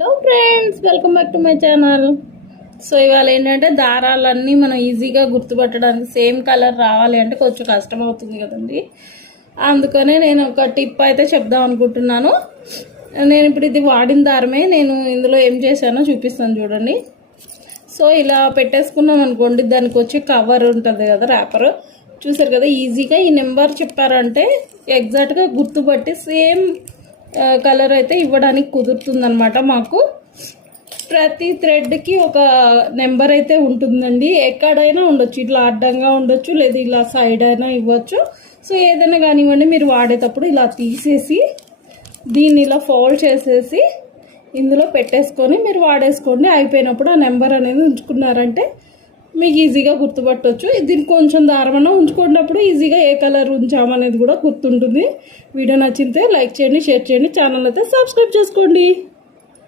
Hello friends, welcome back to my channel. So ఇవాళ ఏంటంటే దారాలన్నీ మనం ఈజీగా గుర్తుపట్టడానికి సేమ్ కలర్ రావాలి అంటే కొంచెం కష్టం అవుతుంది కదండి. అందుకనే నేను ఒక టిప్ అయితే చెప్దాం అనుకుంటున్నాను. నేను ఇప్పుడు ఇది వాడిన దారమే, నేను ఇందులో ఏం చేశానో చూపిస్తాను చూడండి. సో ఇలా పెట్టేసుకున్నాం అనుకోండి, దానికి వచ్చి కవర్ ఉంటుంది కదా, ర్యాపర్ చూసారు కదా. ఈజీగా ఈ నెంబర్ చెప్పారంటే ఎగ్జాక్ట్గా గుర్తుపట్టి సేమ్ కలర్ అయితే ఇవ్వడానికి కుదురుతుందన్నమాట. మాకు ప్రతి థ్రెడ్కి ఒక నెంబర్ అయితే ఉంటుందండి. ఎక్కడైనా ఉండొచ్చు, ఇట్లా అడ్డంగా ఉండొచ్చు, లేదా ఇలా సైడ్ అయినా ఇవ్వచ్చు. సో ఏదైనా కానివ్వండి, మీరు వాడేటప్పుడు ఇలా తీసేసి దీన్ని ఇలా ఫోల్డ్ చేసేసి ఇందులో పెట్టేసుకొని మీరు వాడేసుకోండి. అయిపోయినప్పుడు ఆ నెంబర్ అనేది ఉంచుకున్నారంటే మీకు ఈజీగా గుర్తుపట్టవచ్చు. దీనికి కొంచెం దారమన్నా ఉంచుకున్నప్పుడు ఈజీగా ఏ కలర్ ఉంచామనేది కూడా గుర్తుంటుంది. వీడియో నచ్చితే లైక్ చేయండి, షేర్ చేయండి, ఛానల్ అయితే సబ్స్క్రైబ్ చేసుకోండి.